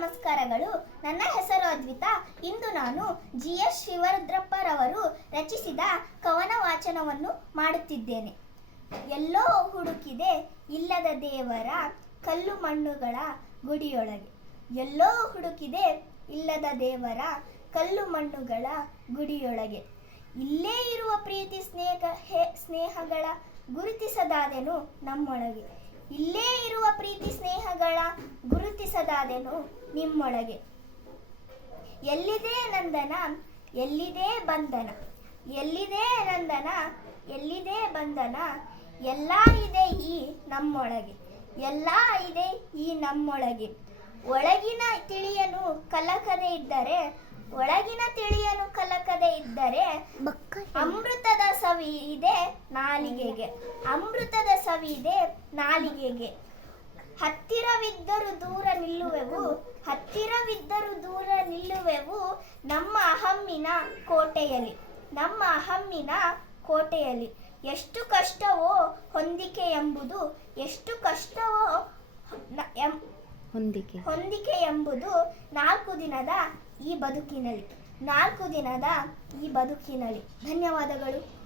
ನಮಸ್ಕಾರಗಳು. ನನ್ನ ಹೆಸರು ಅದ್ವಿತಾ. ಇಂದು ನಾನು ಜಿ ಎಸ್ ಶಿವರುದ್ರಪ್ಪರವರು ರಚಿಸಿದ ಕವನ ವಾಚನವನ್ನು ಮಾಡುತ್ತಿದ್ದೇನೆ. ಎಲ್ಲೋ ಹುಡುಕಿದೆ ಇಲ್ಲದ ದೇವರ ಕಲ್ಲು ಮಣ್ಣುಗಳ ಗುಡಿಯೊಳಗೆ. ಎಲ್ಲೋ ಹುಡುಕಿದೆ ಇಲ್ಲದ ದೇವರ ಕಲ್ಲು ಮಣ್ಣುಗಳ ಗುಡಿಯೊಳಗೆ. ಇಲ್ಲೇ ಇರುವ ಪ್ರೀತಿ ಸ್ನೇಹ ಸ್ನೇಹಗಳ ಗುರುತಿಸದಾದೆನು ನಮ್ಮೊಳಗೆ. ಇಲ್ಲೇ ಇರುವ ಪ್ರೀತಿ ಸ್ನೇಹಗಳ ಗುರುತಿಸದಾದೆನು ನಿಮ್ಮೊಳಗೆ. ಎಲ್ಲಿದೆ ನಂದನ ಎಲ್ಲಿದೆ ಬಂಧನ? ಎಲ್ಲಿದೆ ನಂದನ ಎಲ್ಲಿದೆ ಬಂಧನ? ಎಲ್ಲ ಇದೆ ಈ ನಮ್ಮೊಳಗೆ. ಎಲ್ಲ ಇದೆ ಈ ನಮ್ಮೊಳಗೆ. ಒಳಗಿನ ತಿಳಿಯನು ಕಲಕದೆ ಇದ್ದರೆ ಒಳಗಿನ ತಿಳಿಯನು ಕಲಕದೆ ಇದ್ದರೆ ಅಮೃತದ ಸವಿ ಇದೆ ನಾಲಿಗೆಗೆ. ಅಮೃತದ ಸವಿ ಇದೆ ನಾಲಿಗೆಗೆ. ಹತ್ತಿರವಿದ್ದರೂ ದೂರ ನಿಲ್ಲುವೆವು. ಹತ್ತಿರವಿದ್ದರೂ ದೂರ ನಿಲ್ಲುವೆವು ನಮ್ಮ ಅಹಮ್ಮಿನ ಕೋಟೆಯಲ್ಲಿ. ನಮ್ಮ ಅಹಮ್ಮಿನ ಕೋಟೆಯಲ್ಲಿ. ಎಷ್ಟು ಕಷ್ಟವೋ ಹೊಂದಿಕೆ ಎಂಬುದು ಎಷ್ಟು ಕಷ್ಟವೋ ಹೊಂದಿಕೆ. ಹೊಂದಿಕೆ ಎಂಬುದು ನಾಲ್ಕು ದಿನದ ಈ ಬದುಕಿನಲ್ಲಿ. ನಾಲ್ಕು ದಿನದ ಈ ಬದುಕಿನಲ್ಲಿ. ಧನ್ಯವಾದಗಳು.